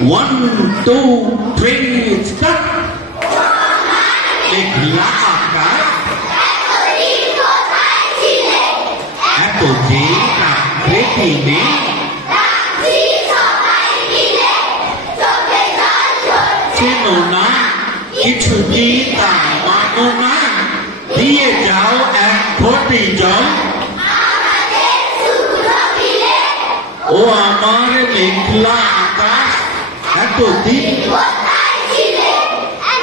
1, 2, 3, start. মেঘলা আকাশ এতদিন রাত্রে দিনে চেনো না কিছু কি তা মানো না, দিয়ে যাও এক ঘটি জল। ও আমার মেঘলা আকাশ এতদিন,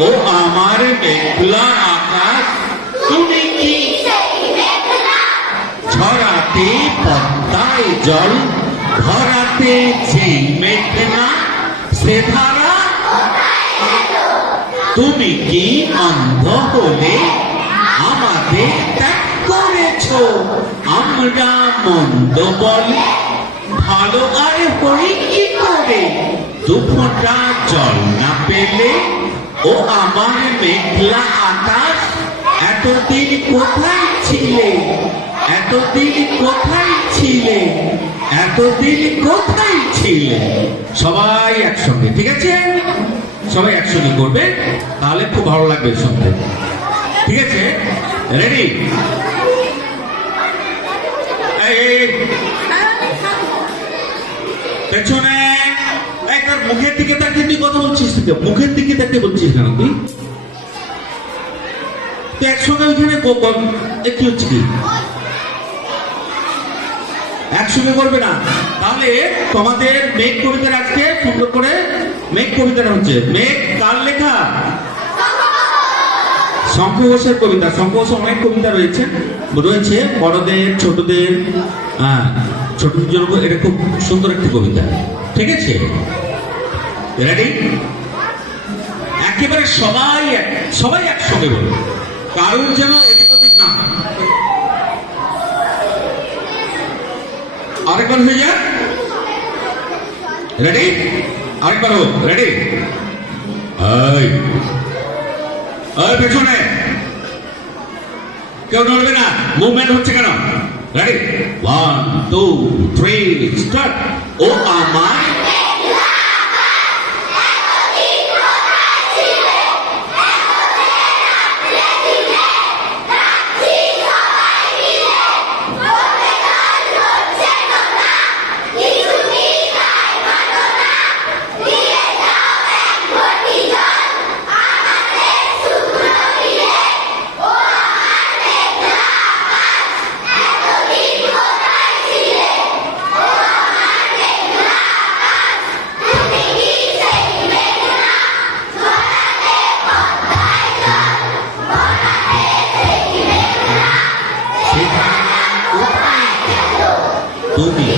ও আমার মেঘলা আকাশ তুমি কি ঝরাতে পদ্মায় জল, ভরাতে যেই মেঘনা সে ধারা। তুমি কি অন্ধ হলে আমাদের ত্যাগ করেছ, আমরা মন্দ বলে ভালো আর হই কি করে, দু ফোঁটা জল না পেলে। ও আমার মেঘলা আকাশ এতদিন কোথায় ছিলে, এতদিন কোথায় ছিলে, এতদিন কোথায় ছিলে। সবাই একসঙ্গে, ঠিক আছে? সবাই একসঙ্গে করবে, তাহলে খুব ভালো লাগবে শুনতে, ঠিক আছে? রেডি? পেছনে একবার মুখের দিকে তাকিয়ে তুই কথা বলছিস, মুখের দিকে তাকিয়ে বলছিস কেন তুই? তুই একসঙ্গে ওইখানে কি হচ্ছে কি একসঙ্গে করবে না? তাহলে তোমাদের মেঘ কবিতার আজকে সুন্দর করে মেঘ কবিতাটা হচ্ছে। মেঘ কার লেখা? শঙ্খ ঘোষের কবিতা। শঙ্খ ঘোষের অনেক কবিতা রয়েছে, বড়দের ছোটদের, ছোটদের জন্য এটা খুব সুন্দর একটি কবিতা, ঠিক আছে? রেডি? একেবারে সবাই একসঙ্গে বলবে, কারণ যেন এদিক ওদিক না। আরেকবার হয়ে যাক, রেডি? আরেকবার হোক, রেডি? পেছনে কেউ নড়বে না, মুভমেন্ট হচ্ছে কেন? রেডি? 1, 2, 3, স্টার্ট। ও আমার তুমি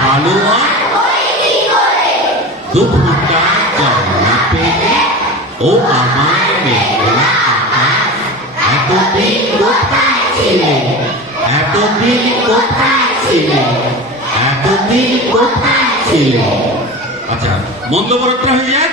ভালো দু ফোঁটা জল না পেলে। ও আমার মেঘলা আকাশ এতদিন কোথায় ছিলে, এতদিন কোথায় ছিলে, এতদিন কোথায় ছিলে। আচ্ছা, মন্দ বরতটা হয়ে যাক।